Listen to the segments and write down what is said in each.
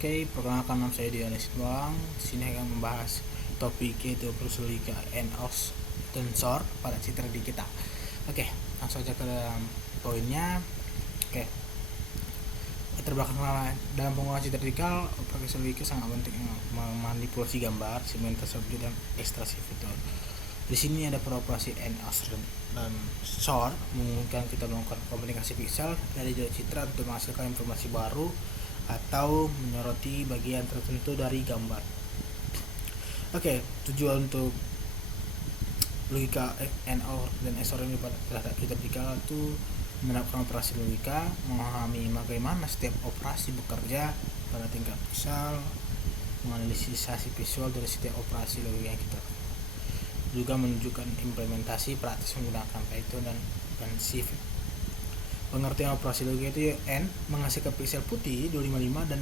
Oke, perkenalkan nama saya Dionis Doang. Di sini akan membahas topik yaitu Prosolika and Os tensor pada citra di kita. Oke, langsung saja ke dalam poinnya. Oke, terbelakang dalam penggunaan citra digital, Prosolika sangat penting memanipulasi gambar, segmentasi objek dan ekstraksi fitur. Di sini ada peroperasi and Os dan SOR memungkinkan kita melakukan komunikasi piksel dari jauh citra untuk menghasilkan informasi baru atau menyoroti bagian tertentu dari gambar. Oke, tujuan untuk logika NOR dan SOR ini terhadap citra digital itu menerapkan operasi logika, memahami bagaimana setiap operasi bekerja pada tingkat piksel, menganalisasi visual dari setiap operasi logika yang kita juga menunjukkan implementasi praktis menggunakan Python dan C. Pengertian operasi logika itu N menghasilkan piksel putih 255 dan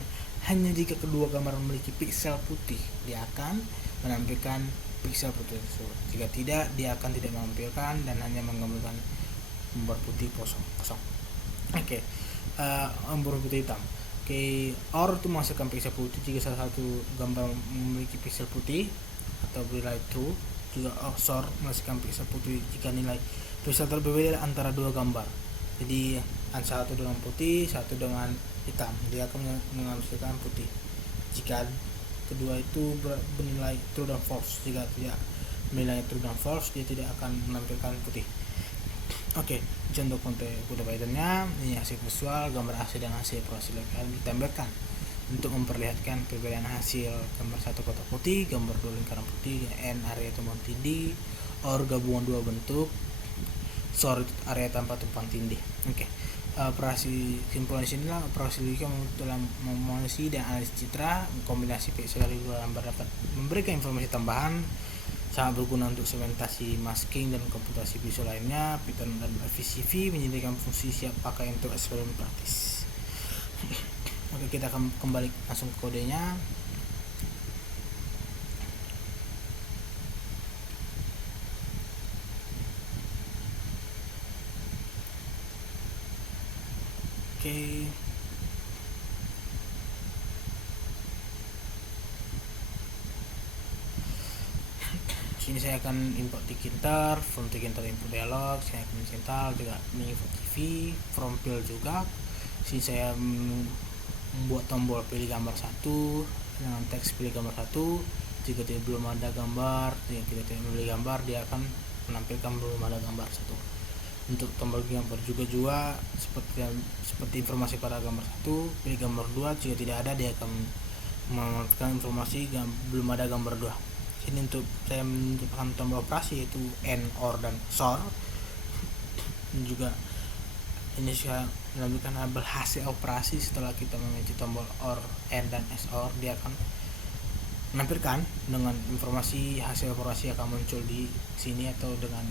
hanya jika kedua gambar memiliki piksel putih dia akan menampilkan piksel putih tersebut. Jika tidak, dia akan tidak menampilkan dan hanya menggambarkan gambar putih kosong. Oke, gambar putih hitam. Oke, OR itu menghasilkan piksel putih jika salah satu gambar memiliki piksel putih atau nilai true. Juga SOR menghasilkan piksel putih jika nilai piksel berbeda antara dua gambar. Jadi satu dengan putih, satu dengan hitam, dia akan menghasilkan putih jika kedua itu bernilai true dan false. Jika tidak bernilai true dan false, dia tidak akan menampilkan putih. Oke, contoh kode Pythonnya ini hasil visual, gambar asli dan hasil operasi logika ditambahkan untuk memperlihatkan perbedaan hasil gambar satu kotak putih, gambar dua lingkaran putih, N area tumpang tindih, OR gabungan dua bentuk, SOR area tanpa tumpang tindih. Oke. Operasi simpulan di sinilah operasi logika dalam memanipulasi dan analisis citra, kombinasi piksel dari dua gambar dapat memberikan informasi tambahan, sangat berguna untuk segmentasi, masking dan komputasi visual lainnya. Python dan FCV menyediakan fungsi siap pakai untuk eksperimen praktis. Oke, kita akan kembali langsung ke kodenya. Oke. Sini saya akan import Tkinter, from Tkinter input dialog, saya akan mencintal juga menginput TV, from fill juga. Sini saya membuat tombol pilih gambar satu dengan teks pilih gambar satu. Jika tidak belum ada gambar, jika kita tidak memilih gambar, dia akan menampilkan belum ada gambar satu. Untuk tombol gambar juga seperti informasi pada gambar satu, pilih gambar 2, jika tidak ada dia akan menampilkan informasi belum ada gambar 2. Ini untuk saya menyebutkan tombol operasi yaitu N, OR dan SOR. Dan juga ini saya menampilkan label hasil operasi setelah kita mengetik tombol OR, N dan SOR, dia akan menampilkan dengan informasi hasil operasi akan muncul di sini atau dengan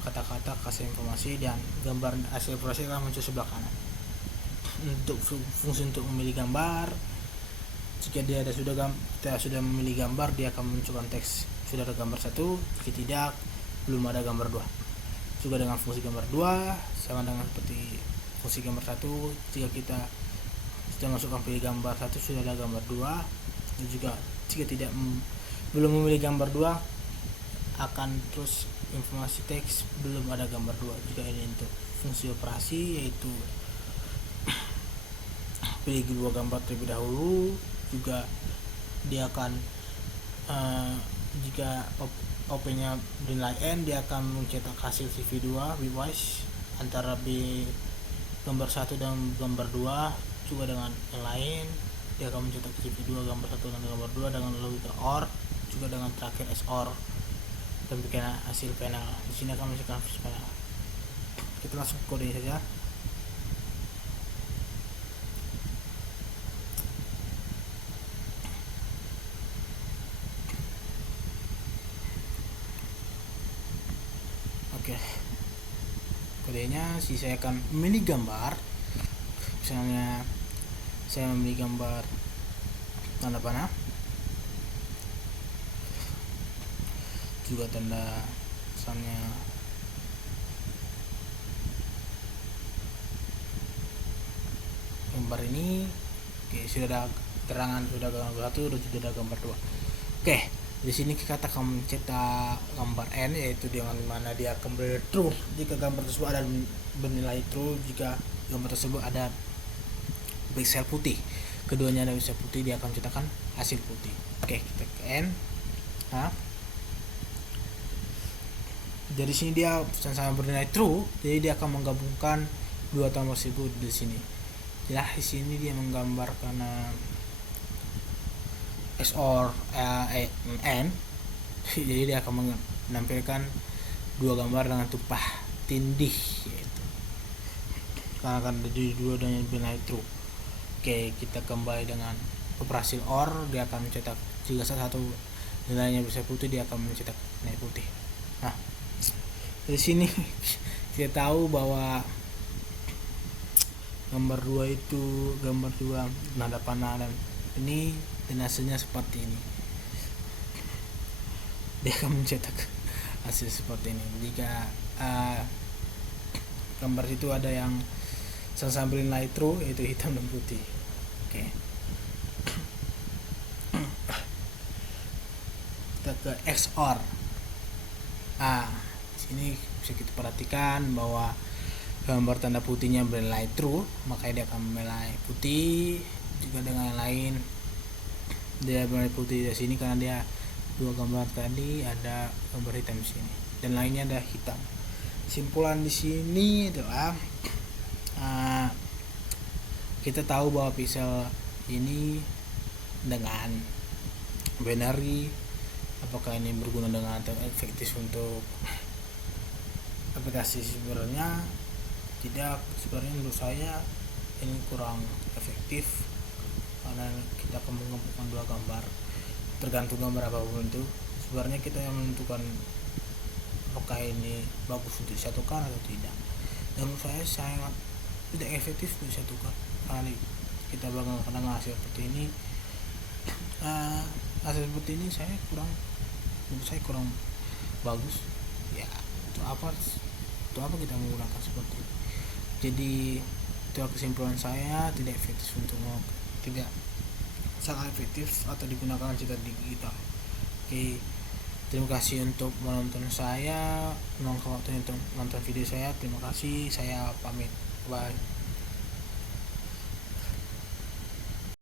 kata-kata kasih informasi dan gambar hasil operasi akan muncul sebelah kanan. Untuk fungsi untuk memilih gambar, jika dia kita sudah memilih gambar, dia akan munculkan teks sudah ada gambar satu, jika tidak belum ada gambar 2. Juga dengan fungsi gambar 2 sama dengan seperti fungsi gambar 1, jika kita sudah masukkan pilih gambar 1 sudah ada gambar 2, dan juga jika tidak belum memilih gambar 2 akan terus informasi teks belum ada gambar 2. Juga ini untuk fungsi operasi yaitu pilih dua gambar terlebih dahulu. Juga dia akan jika OP-nya bernilai N, dia akan mencetak hasil CV2 bitwise antara B gambar 1 dan gambar 2. Juga dengan yang lain dia akan mencetak CV2 gambar 1 dan gambar 2 dengan logika OR, juga dengan terakhir SOR dan bikin hasil panel. Di sini akan masukkan hasil panel. Kita langsung kode saja. Oke, kodenya saya akan memilih gambar. Misalnya saya memilih gambar tanda panah, juga tanda misalnya gambar ini. Oke, sudah ada terangan, sudah ada gambar 1 dan sudah ada gambar 2. Oke, di sini kita akan mencetak gambar N, yaitu dengan mana dia akan bernilai true jika gambar tersebut ada bernilai true, jika gambar tersebut ada pixel putih, keduanya ada pixel putih, dia akan mencetakkan hasil putih. Oke, kita ke N. Nah, dari sini dia sama-sama bernilai true, jadi dia akan menggabungkan dua tombol tersebut di sini. Jelas di sini dia menggambarkan XOR N, jadi dia akan menampilkan dua gambar dengan tumpah tindih, yaitu karena akan ada dua dengan bernilai true. Oke, kita kembali dengan operasi OR, dia akan mencetak jika salah satu nilainya bisa putih, dia akan mencetak nilai putih. Nah, dari sini kita tahu bahwa gambar 2 itu gambar 2 nada panah, dan ini dan hasilnya seperti ini. Dia akan mencetak hasil seperti ini jika gambar itu ada yang sama-sama bernilai true, yaitu hitam dan putih. Oke. Kita ke XOR. Sini bisa kita perhatikan bahwa gambar tanda putihnya bernilai true, makanya dia akan bernilai putih. Juga dengan yang lain dia bernilai putih di sini karena dia dua gambar tadi ada gambar hitam di sini dan lainnya ada hitam. Simpulan di sini adalah kita tahu bahwa pixel ini dengan binary, apakah ini berguna dengan atau efektif untuk aplikasi, sebenarnya tidak. Sebenarnya menurut saya ini kurang efektif karena kita akan menggabungkan dua gambar, tergantung gambar apapun itu. Sebenarnya kita yang menentukan apakah ini bagus untuk disatukan atau tidak. Dan menurut saya sangat tidak efektif untuk disatukan karena kita bakal dengan hasil seperti ini. Hasil seperti ini menurut saya kurang bagus. Ya, untuk apa kita menggunakan seperti itu? Jadi itu kesimpulan saya, tidak efektif tidak sangat efektif atau digunakan cetak digital. Oke, terima kasih untuk menonton saya, waktunya untuk nonton video saya. Terima kasih, saya pamit, bye.